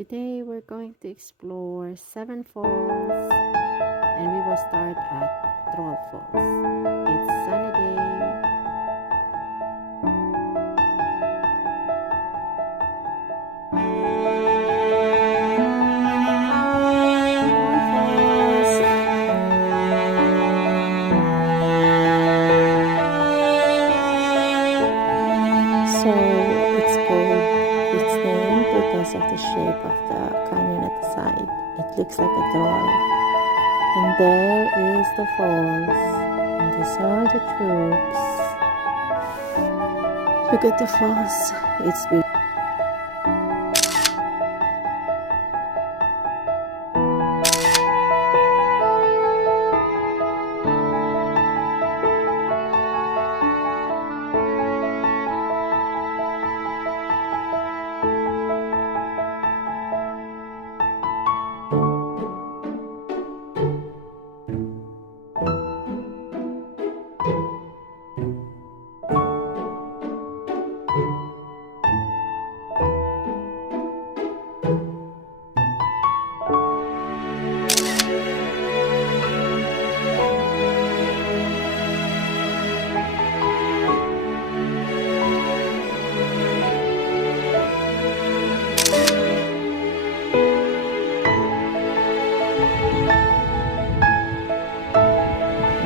Today we're going to explore 7 falls and we will start at Troll Falls. It's sunny day. So it's called its name because of the shape of the canyon at the side. It looks like a troll. And there is the falls. And these are the troops. Look at the falls. It's beautiful.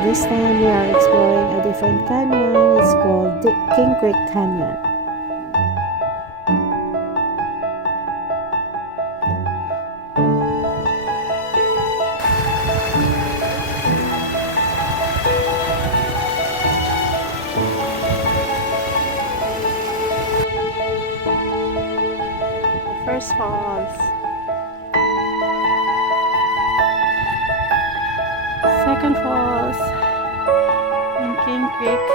This time we are exploring a different canyon. It's called the King Creek Canyon. The first falls. Second falls in King Creek.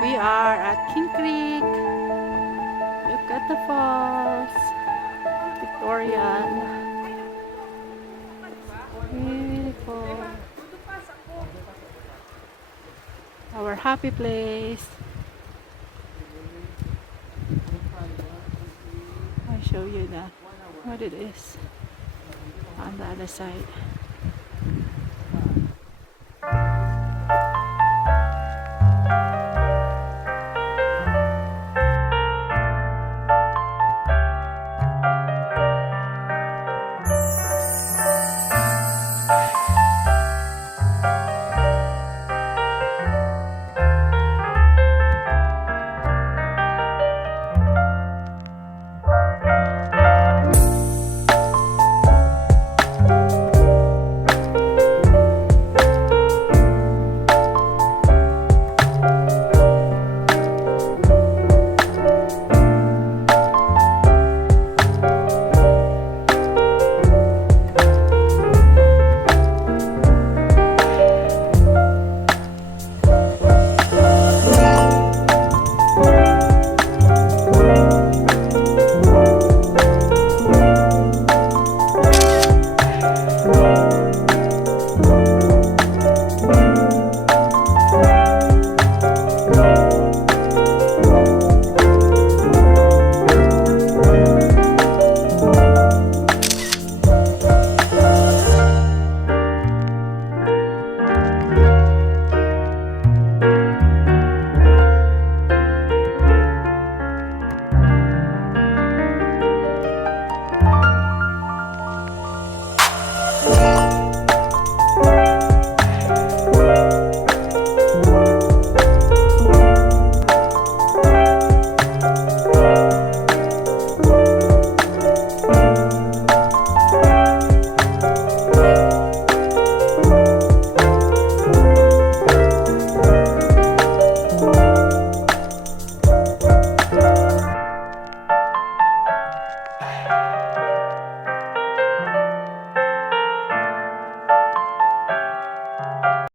We are at King Creek. Look at the falls. Victorian. Beautiful. Our happy place. I'll show you what it is on the other side.